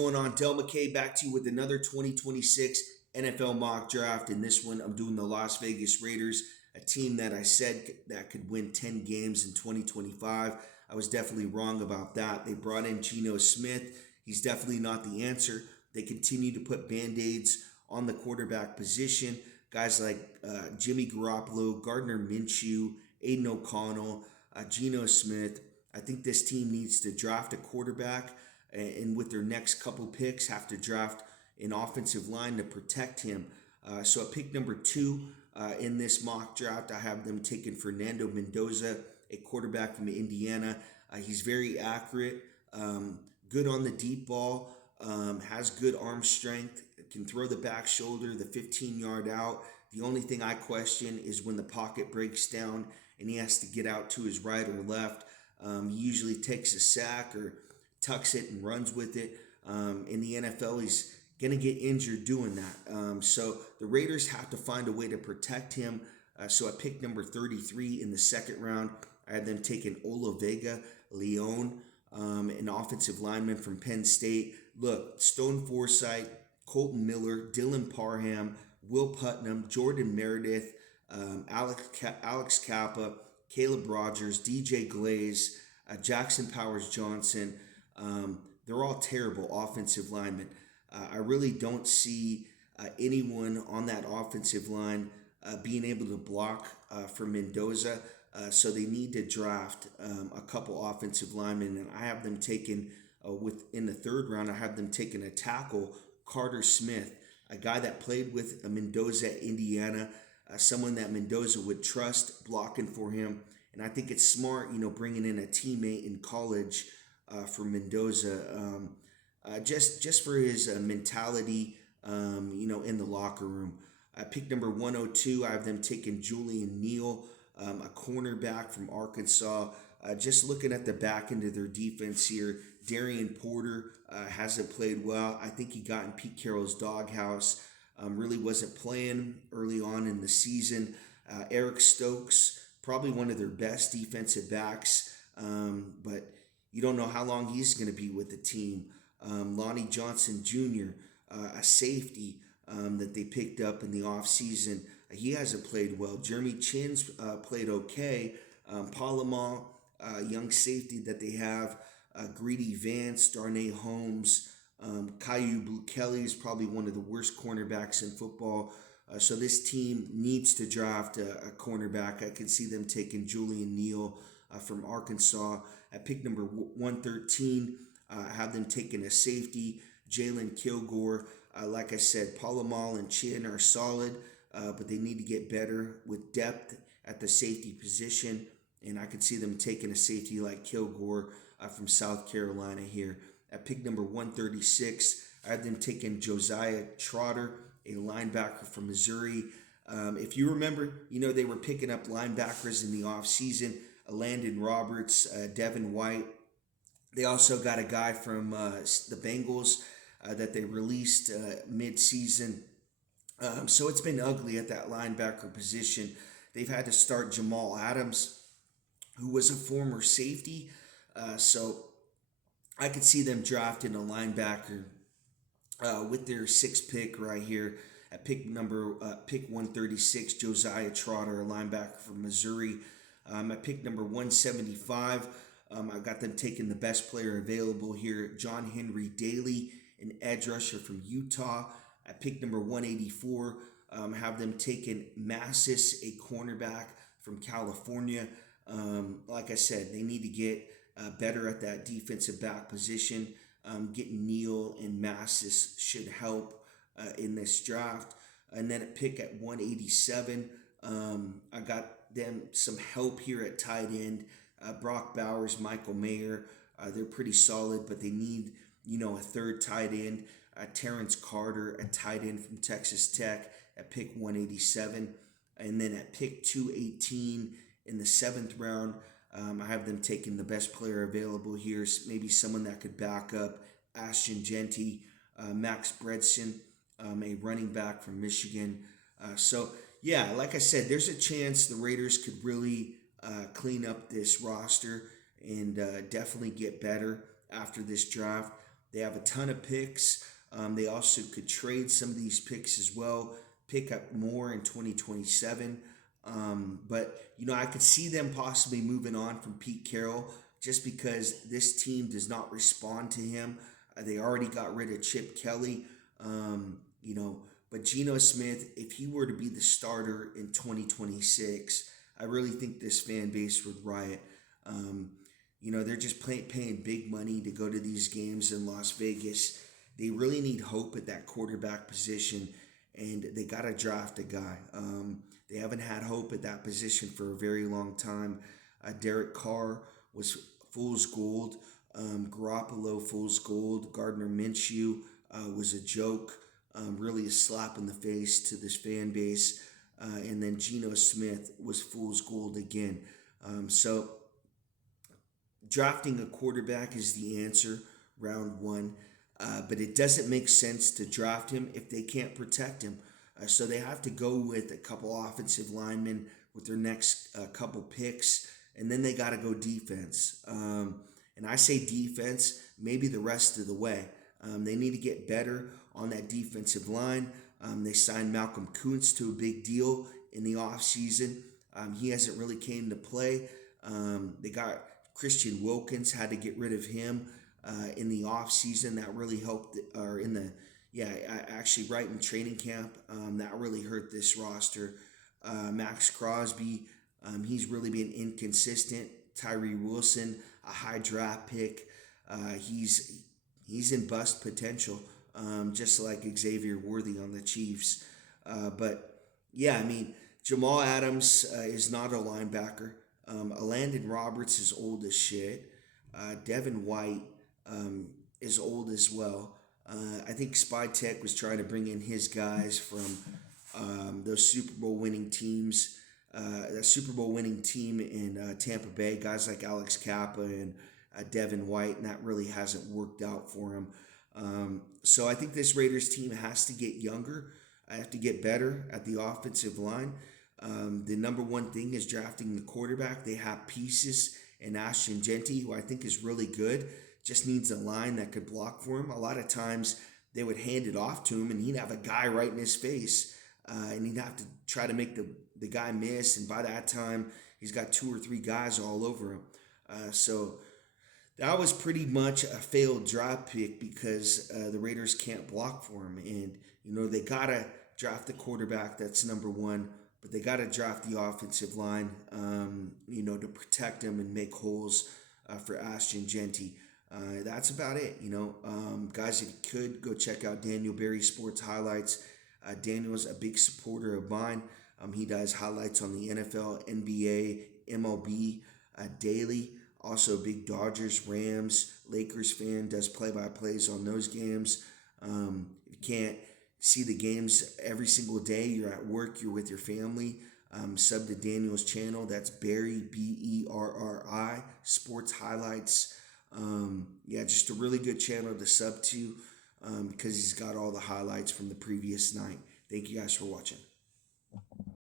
Going on, Del McKay back to you with another 2026 NFL mock draft. In this one, I'm doing the Las Vegas Raiders, a team that I said that could win 10 games in 2025. I was definitely wrong about that. They brought in Geno Smith. He's definitely not the answer. They continue to put band-aids on the quarterback position. Guys like Jimmy Garoppolo, Gardner Minshew, Aiden O'Connell, Geno Smith. I think this team needs to draft a quarterback and with their next couple picks have to draft an offensive line to protect him. So at pick number two in this mock draft, I have them taking Fernando Mendoza, a quarterback from Indiana. He's very accurate, good on the deep ball, has good arm strength, can throw the back shoulder, the 15-yard out. The only thing I question is when the pocket breaks down and he has to get out to his right or left. He usually takes a sack or tucks it and runs with it. In the NFL, he's going to get injured doing that. So the Raiders have to find a way to protect him. So I picked number 33 in the second round. I had them taking Ola Vega Leon, an offensive lineman from Penn State. Look, Stone Forsythe, Colton Miller, Dylan Parham, Will Putnam, Jordan Meredith, Alex Kappa, Caleb Rogers, DJ Glaze, Jackson Powers Johnson. They're all terrible offensive linemen. I really don't see anyone on that offensive line being able to block for Mendoza. So they need to draft a couple offensive linemen, and I have them taken in the third round. I have them taking a tackle, Carter Smith, a guy that played with Mendoza at Indiana, someone that Mendoza would trust blocking for him. And I think it's smart, bringing in a teammate in college for Mendoza, just for his mentality, in the locker room. Pick number 102, I have them taking Julian Neal, a cornerback from Arkansas. Just looking at the back end of their defense here, Darian Porter hasn't played well. I think he got in Pete Carroll's doghouse. Really wasn't playing early on in the season. Eric Stokes, probably one of their best defensive backs, but you don't know how long he's going to be with the team. Lonnie Johnson Jr., a safety that they picked up in the offseason. He hasn't played well. Jeremy Chin's played okay. Palomar, young safety that they have. Greedy Vance, Darnay Holmes, Caillou Blue Kelly is probably one of the worst cornerbacks in football. So this team needs to draft a cornerback. I can see them taking Julian Neal from Arkansas. At pick number 113, I have them taking a safety, Jalen Kilgore. Like I said, Palomar and Chin are solid, but they need to get better with depth at the safety position. And I could see them taking a safety like Kilgore from South Carolina here. At pick number 136, I have them taking Josiah Trotter, a linebacker from Missouri. If you remember, they were picking up linebackers in the offseason, Landon Roberts, Devin White. They also got a guy from the Bengals that they released mid-season. So it's been ugly at that linebacker position. They've had to start Jamal Adams, who was a former safety. So I could see them drafting a linebacker with their sixth pick right here at pick 136, Josiah Trotter, a linebacker from Missouri. At pick number 175, I got them taking the best player available here, John Henry Daly, an edge rusher from Utah. At pick number 184, have them taking Massis, a cornerback from California. Like I said, they need to get better at that defensive back position. Getting Neal and Massis should help in this draft. And then at pick at 187, I got them some help here at tight end. Brock Bowers, Michael Mayer, they're pretty solid, but they need, a third tight end. Terrence Carter, a tight end from Texas Tech at pick 187. And then at pick 218 in the seventh round, I have them taking the best player available here, maybe someone that could back up Ashton Genty, Max Bredson, a running back from Michigan. Yeah, like I said, there's a chance the Raiders could really clean up this roster and definitely get better after this draft. They have a ton of picks. They also could trade some of these picks as well, pick up more in 2027. But, I could see them possibly moving on from Pete Carroll just because this team does not respond to him. They already got rid of Chip Kelly. But Geno Smith, if he were to be the starter in 2026, I really think this fan base would riot. Um, they're just paying big money to go to these games in Las Vegas. They really need hope at that quarterback position, and they got to draft a guy. They haven't had hope at that position for a very long time. Derek Carr was fool's gold. Garoppolo, fool's gold. Gardner Minshew was a joke, really a slap in the face to this fan base. And then Geno Smith was fool's gold again. So drafting a quarterback is the answer, round one. But it doesn't make sense to draft him if they can't protect him. So they have to go with a couple offensive linemen with their next couple picks, and then they got to go defense. And I say defense, maybe the rest of the way. They need to get better on that defensive line. They signed Malcolm Kuntz to a big deal in the offseason. He hasn't really came to play. They got Christian Wilkins, had to get rid of him in the offseason. That really helped, or actually right in training camp. That really hurt this roster. Max Crosby, he's really been inconsistent. Tyree Wilson, a high draft pick. He's in bust potential, just like Xavier Worthy on the Chiefs. Jamal Adams is not a linebacker. Landon Roberts is old as shit. Devin White is old as well. I think Spytek was trying to bring in his guys from those Super Bowl winning teams. The Super Bowl winning team in Tampa Bay, guys like Alex Kappa and Devin White, and that really hasn't worked out for him. So I think this Raiders team has to get younger. I have to get better at the offensive line. The number one thing is drafting the quarterback. They have pieces in Ashton Jeanty, who I think is really good, just needs a line that could block for him. A lot of times they would hand it off to him and he'd have a guy right in his face, and he'd have to try to make the guy miss, and by that time he's got 2 or 3 guys all over him. So that was pretty much a failed draft pick because the Raiders can't block for him. And, they got to draft the quarterback. That's number one. But they got to draft the offensive line, to protect him and make holes for Ashton Jeanty. That's about it. Guys, if you could, go check out Daniel Berry Sports Highlights. Daniel's a big supporter of mine. He does highlights on the NFL, NBA, MLB daily. Also, big Dodgers, Rams, Lakers fan, does play-by-plays on those games. If you can't see the games every single day, you're at work, you're with your family, sub to Daniel's channel. That's Berry, Berri, Sports Highlights. Just a really good channel to sub to because he's got all the highlights from the previous night. Thank you guys for watching.